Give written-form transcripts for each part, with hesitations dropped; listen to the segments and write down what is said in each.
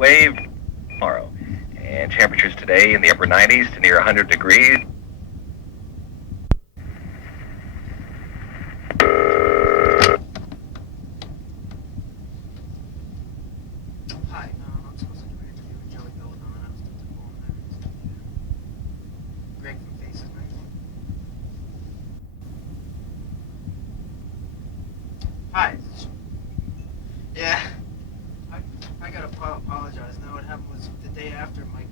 wave tomorrow. And temperatures today in the upper 90s to near 100 degrees. Hi, I'm supposed to do an interview with Joey Belladonna. I was supposed to call him there. Greg from Faces Magazine. Hi. Yeah. I gotta apologize. No, what happened was the day after my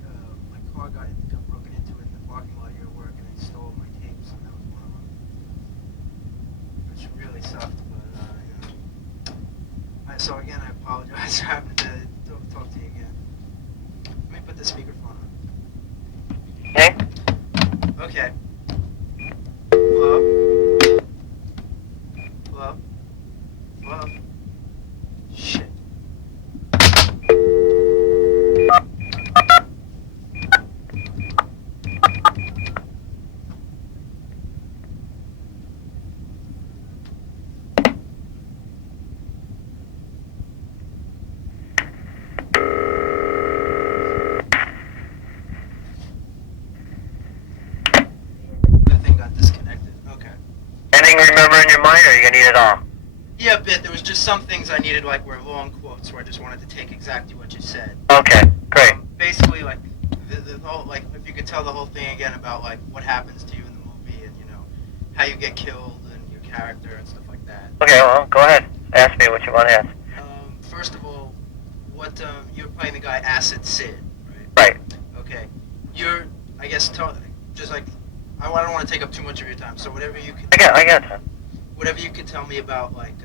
car got broken into in the parking lot of your work, and they stole my tapes, and that was one of them, which really sucked. But so again, I apologize for having to talk to you again. Let me put the speakerphone on. Hey? Okay. Hello? Hello? Hello? Shit. The thing got disconnected. Okay. Anything remember in your mind, or are you gonna need it all? Yeah, a bit. There was just some things I needed, like, were long quotes, where I just wanted to take exactly what you said. Okay, great. Basically, like, the whole, like, if you could tell the whole thing again about, like, what happens to you in the movie, and, you know, how you get killed, and your character, and stuff like that. Okay, well, go ahead. Ask me what you want to ask. First of all, what, you're playing the guy Acid Sid, right? Right. Okay. You're, I guess, just like, I don't want to take up too much of your time, so whatever you could... I got time. Whatever you could tell me about, like,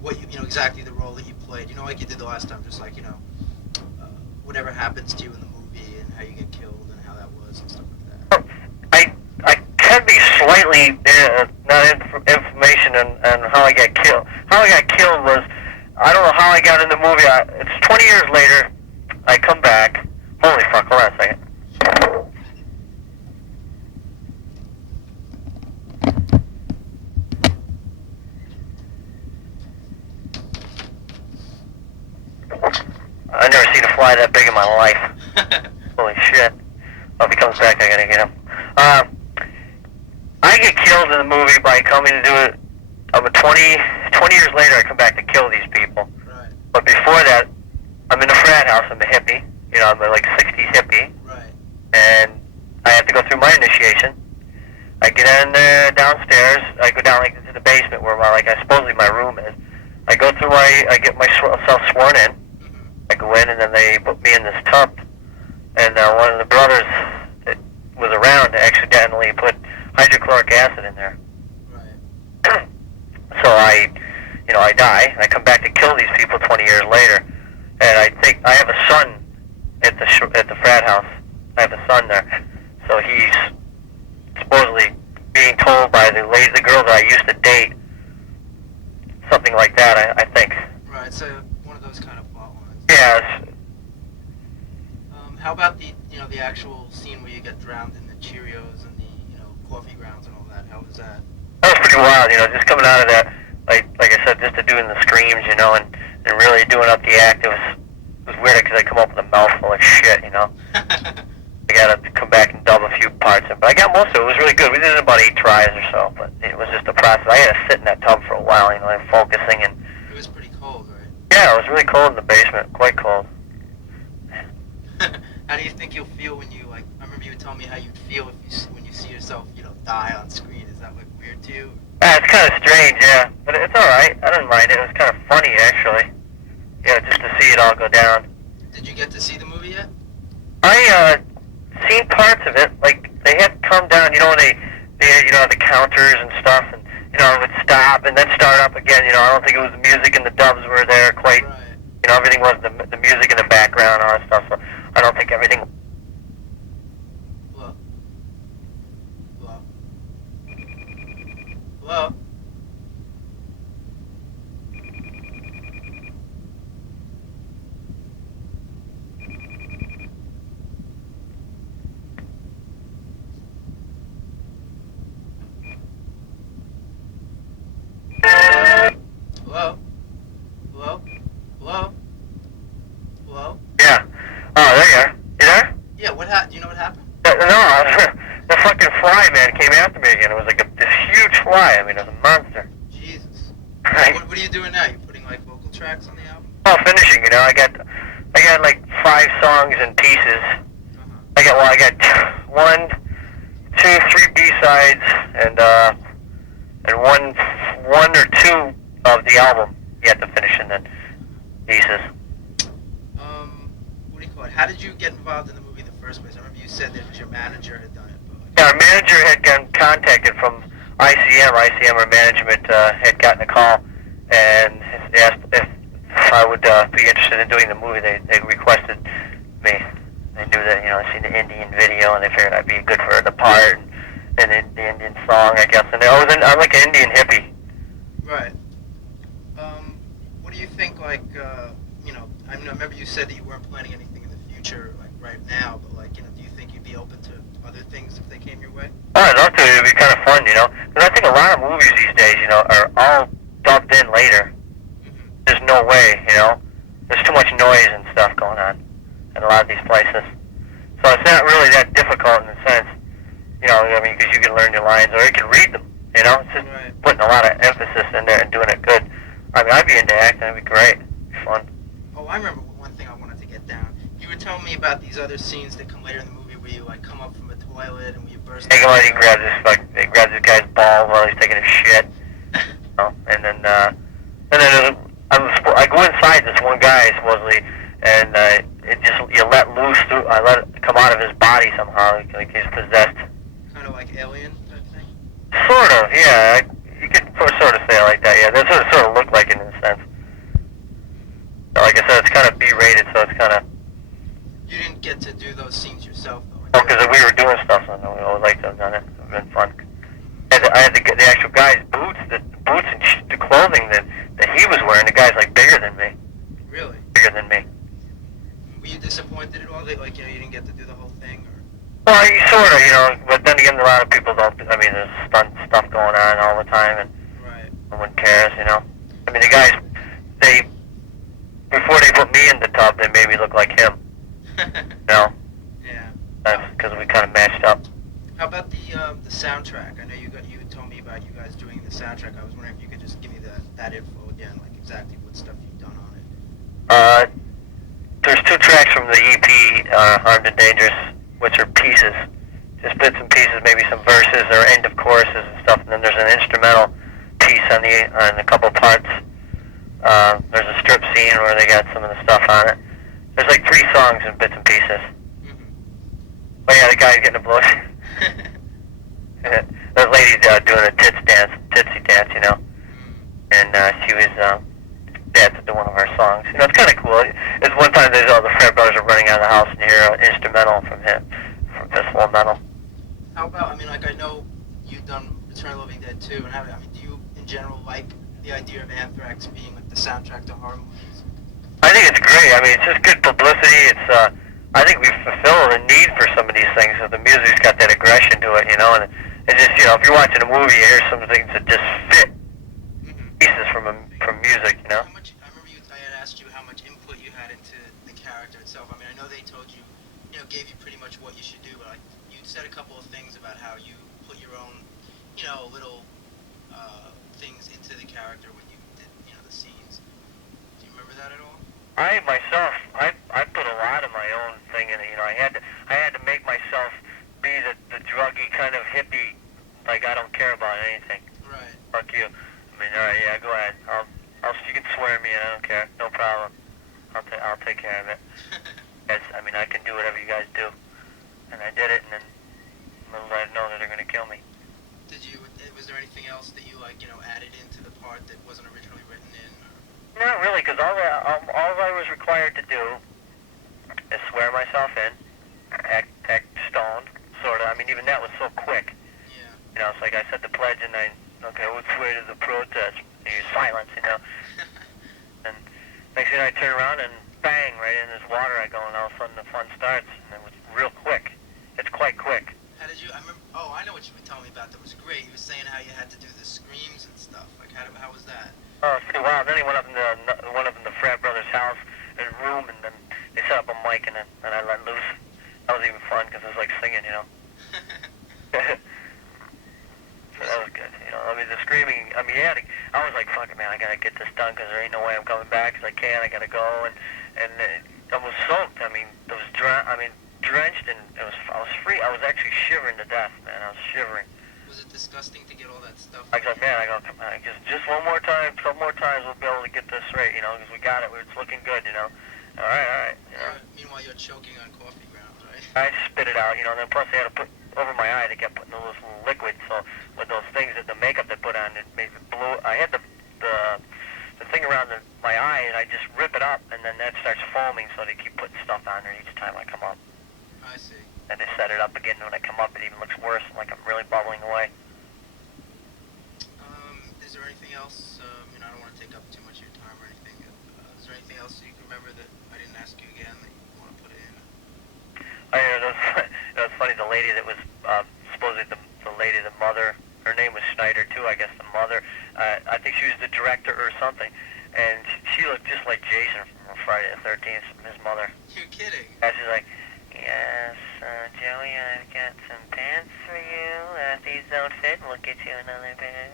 what you know, exactly the role that you played. You know, like you did the last time, just like, you know, whatever happens to you in the movie and how you get killed and how that was and stuff like that. I can be slightly not information on how I got killed. How I got killed was, I don't know how I got in the movie. It's 20 years later. I come back. Holy fuck! Hold on a second. I've never seen a fly that big in my life. Holy shit. Well, if he comes back, I gotta get him. I get killed in the movie by coming to do it. I'm 20 years later, I come back to kill these people. Right. But before that, I'm in a frat house. I'm a hippie. You know, I'm a, like, 60s hippie. Right. And I have to go through my initiation. I get in there downstairs. I go down, like, into the basement where supposedly my room is. I go through I get myself sworn in. I go in, and then they put me in this tub. And one of the brothers that was around accidentally put hydrochloric acid in there. Right. So I die. I come back to kill these people 20 years later. And I think I have a son at the frat house. I have a son there. So he's supposedly being told by the girl that I used to date, something like that, I think. Right, so one of those kind of plot lines. Yeah. How about the actual scene where you get drowned in the Cheerios and the, coffee grounds and all that? How was that? That was pretty wild, just coming out of that, like I said, just to doing the screams, and really doing up the act. It was weird because I come up with a mouthful of shit, I got to come back and dub a few parts, but I got most of it. It was really good. We did it about 8 tries or so, but it was just a process. I had to sit in that tub for a while, focusing and. It was pretty cold, right? Yeah, it was really cold in the basement, quite cold. How do you think you'll feel when you, like, I remember you would tell me how you'd feel when you see yourself, die on screen. Is that, like, weird to you? It's kind of strange, yeah, but it's all right. I didn't mind it. It was kind of funny, actually. Yeah, just to see it all go down. Did you get to see the movie yet? I seen parts of it. Like, they had come down, when they the counters and stuff, and it would stop and then start up again. I don't think it was the music and the dubs were there quite. Right. Everything was the music in the background and all that stuff. So I don't think everything. Hello. Hello. Hello. Hello? Hello? Hello? Hello? Do you know what happened? No, the fucking fly, man, came after me again. It was like this huge fly. I mean, it was a monster. Jesus. Right? What are you doing now? You putting like vocal tracks on the album? Oh, finishing, you know, I got like 5 songs in pieces. I got 1, 2, 3 B-sides and one or 2 of the album yet to finish in the pieces. What do you call it? How did you get involved in the movie in the first place? I remember you said that it was your manager had done it. But like, Yeah, our manager had gotten contacted from ICM. ICM, our management, had gotten a call and asked if I would be interested in doing the movie. They requested me. They knew that, you know, I seen the Indian video and they figured I'd be good for the part and the Indian song, I guess. And I'm like an Indian hippie. right. What do you think? Like, you know, I remember you said that you weren't planning anything in the future, like right now. But like, you know, do you think you'd be open to other things if they came your way? Oh, I'd love to. It'd be kind of fun, you know. Because I think a lot of movies these days, you know, are all dubbed in later. There's no way, you know. There's too much noise and stuff going on in a lot of these places. So it's not really that difficult in a sense, you know, I mean, because you can learn your lines or you can read them, you know. It's just putting a lot of emphasis in there and doing it good. I mean, I'd be into acting. It'd be great. It'd be fun. Oh, I remember one thing I wanted to get down. You were telling me about these other scenes that come later in the movie where you like come up from a toilet and where you burst. He grabs this guy's ball while he's taking a shit, you know, and then I go inside this one guy supposedly, and it just you let loose through. I let it come out of his body somehow, like he's possessed. Kind of like Alien type thing. Sort of, yeah. You could sort of say it like that. Yeah, that's what it sort of looked like in a sense. Like I said, it's kind of B-rated, so it's kind of. You didn't get to do those scenes yourself, though. Oh, because we were doing stuff, so we would like to have done it. It would have been fun. I had the actual guy's boots and the clothing that he was wearing. The guy's like bigger than me. Really? Bigger than me. Were you disappointed at all that, like, you know, you didn't get to do the whole thing? Or? Well, you sort of, you know, but then again, a lot of people don't. I mean, there's stuff going on all the time, and no one cares, you know. I mean, the guys, before they put me in the tub, they made me look like him. You know? Yeah. That's because we kind of matched up. How about the soundtrack? I know you told me about you guys doing the soundtrack. I was wondering if you could just give me that info again, like exactly what stuff you've done on it. There's 2 tracks from the EP, Armed and Dangerous, which are pieces. Just bits and pieces, maybe some verses or end of choruses and stuff. And then there's an instrumental piece on a couple parts. There's a strip scene where they got some of the stuff on it. There's like 3 songs in bits and pieces. Oh yeah, the guy's getting a blow. That lady's doing a titsy dance, you know. And she was dancing to one of our songs. You know, it's kind of cool. It's one time there's all the Fred brothers are running out of the house and you hear an instrumental from him, from Fistful Metal. How about, I mean, like I know you've done Return of the Living Dead too, and I mean, do you in general like the idea of Anthrax being like the soundtrack to horror movies? I think it's great. I mean, it's just good publicity. It's I think we fulfill the need for some of these things. So the music's got that aggression to it, you know, and it's just, you know, if you're watching a movie, you hear some things that just fit pieces from music, you know. I remember I had asked you how much input you had into the character itself. I mean, I know they told you, you know, gave you pretty much what you should do, but like you said a couple of things about how you put your own, you know, little things into the character when you did, you know, the scenes. Do you remember that at all? I myself, I put a lot of my own thing in it. You know, I had to make myself be the druggy kind of hippie, like I don't care about anything. Right. Fuck you. I mean, all right, yeah, go ahead. You can swear at me, and I don't care. No problem. I'll take care of it. I mean, I can do whatever you guys do, and I did it, and then little did I know that they're gonna kill me. Was there anything else that you like, you know, added into the part that wasn't originally written in? Or? Not really, because all I was required to do is swear myself in, act stoned, sort of. I mean, even that was so quick. Yeah. You know, it's like I said the pledge, and I would swear to the protest. And you silence, you know. And next thing I turn around and bang, right in this water I go, and all of a sudden the fun starts, and it was real quick. It's quite quick. How did you? I remember. Oh, I know what you were telling me about. That was great. You were saying how you had to do the screams and stuff. Like, how was that? Oh, it's pretty wild. Then he went up in the Frat Brothers' house, his room, and then they set up a mic, and I let loose. That was even fun because it was like singing, you know. So that was good, you know. I mean, the screaming. I mean, yeah. I was like, "Fuck it, man! I gotta get this done because there ain't no way I'm coming back. Because I can't. I gotta go." And I was soaked. I mean, it was drenched, and I was free. I was actually shivering to death, man. I was shivering. Was it disgusting to get all that stuff? I go, man. Just one more time, couple more times, we'll be able to get this straight, you know. Because we got it. It's looking good, you know. All right. You know. Meanwhile, you're choking on coffee grounds, right? I spit it out, you know. And then plus they had to put over my eye. They kept putting those little liquids. So with those things that the makeup they put on, it made it blue. I had the thing around my eye, and I just rip it up, and then that starts foaming. So they keep putting stuff on there each time I come up. I see. And they set it up again. When I come up, it even looks worse, like I'm really bubbling away. Is there anything else? I don't want to take up too much of your time or anything. Is there anything else you can remember that I didn't ask you again that you want to put in? It was funny. The lady that was supposedly the lady, the mother. Her name was Schneider too, I guess. The mother. I think she was the director or something, and she looked just like Jason from Friday the 13th. His mother. You're kidding. And she's like, "Yes, Joey, I've got some pants for you. If these don't fit, we'll get you another pair."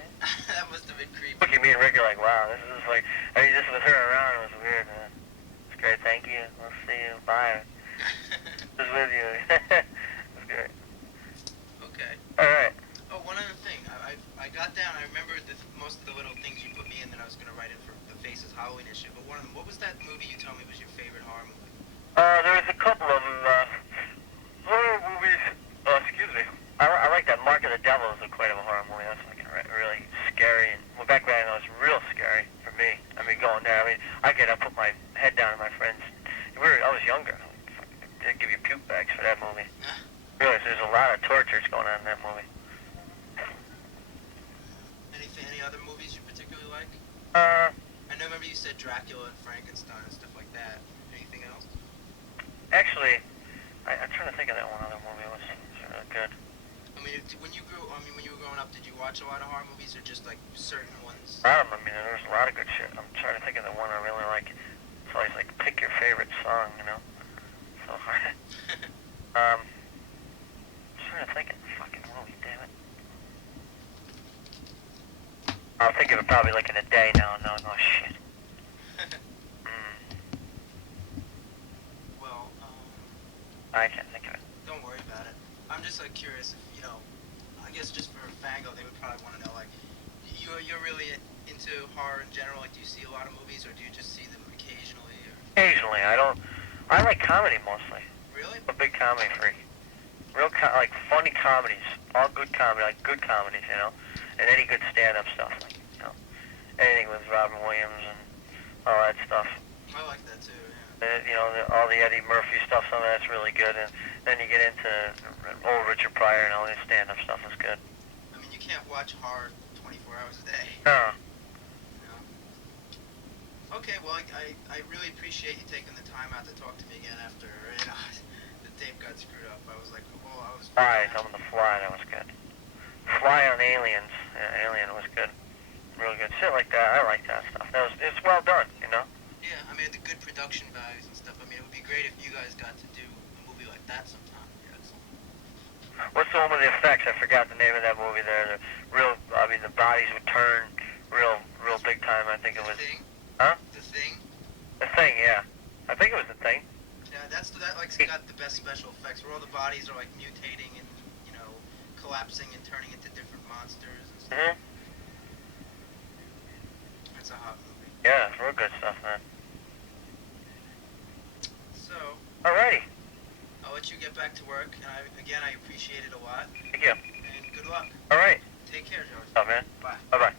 That must have been creepy. Look at me and Rick, you're like, wow, this is like, I mean, just with her around, it was weird. It's great, thank you. We'll see you. Bye. Just with you. It's great. Okay. All right. Oh, one other thing. I got down. I remember most of the little things you put me in that I was going to write in for the Faces Halloween issue. But one of them, what was that movie you told me was your favorite horror movie? There was a couple of horror movies. Excuse me. I like that Mark of the Devil is quite a horror movie. That's like really scary. And well, back then it was real scary for me. I mean, going there. I mean, I put my head down, and my friends. I was younger. They'd give you puke bags for that movie. Really, there's a lot of tortures going on in that movie. Any other movies you particularly like? Uh, I know. Remember you said Dracula and Frankenstein and stuff like that. Anything else? Actually, I'm trying to think of that one other movie. It was really good. I mean, when you were growing up, did you watch a lot of horror movies or just like certain ones? I mean, there's a lot of good shit. I'm trying to think of the one I really like. It's always like pick your favorite song, you know. So hard. I'm trying to think of the fucking movie. Damn it. I'll think of it probably like in a day now. No shit. Well, I can't think of it. don't worry about it. I'm just like curious if I guess just for Fango, they would probably want to know like, you're really into horror in general. Like, do you see a lot of movies, or do you just see them occasionally? Or? Occasionally, I don't. I like comedy mostly. Really? I'm a big comedy freak. Like funny comedies, all good comedy, like good comedies, you know, and any good stand-up stuff, like anything with Robin Williams and all that stuff. I like that too. Yeah. All the Eddie Murphy stuff, some of that's really good, and then you get into old Richard Pryor and all his stand-up stuff is good. I mean, you can't watch horror 24 hours a day. No. Okay, well, I really appreciate you taking the time out to talk to me again after the tape got screwed up. I was like, well, I was. Alright, I'm on the Fly, that was good. Fly on Aliens, Alien was good. Real good. Shit like that, I like that stuff. It's well done, you know? Yeah, I mean, the good production values and stuff. I mean, it would be great if you guys got to do a movie like that sometime. Yeah, what's the one with the effects? I forgot the name of that movie there. The bodies would turn real big time, I think it was. The Thing? Huh? The Thing? The Thing, yeah. I think it was The Thing. Yeah, that got the best special effects, where all the bodies are like mutating and collapsing and turning into different monsters and stuff. Mm-hmm. It's a hot movie. Yeah, it's real good stuff, man. So. Alrighty. I'll let you get back to work, and I appreciate it a lot. Thank you. And good luck. Alright. Take care, George. What's up, man? Bye. Bye-bye.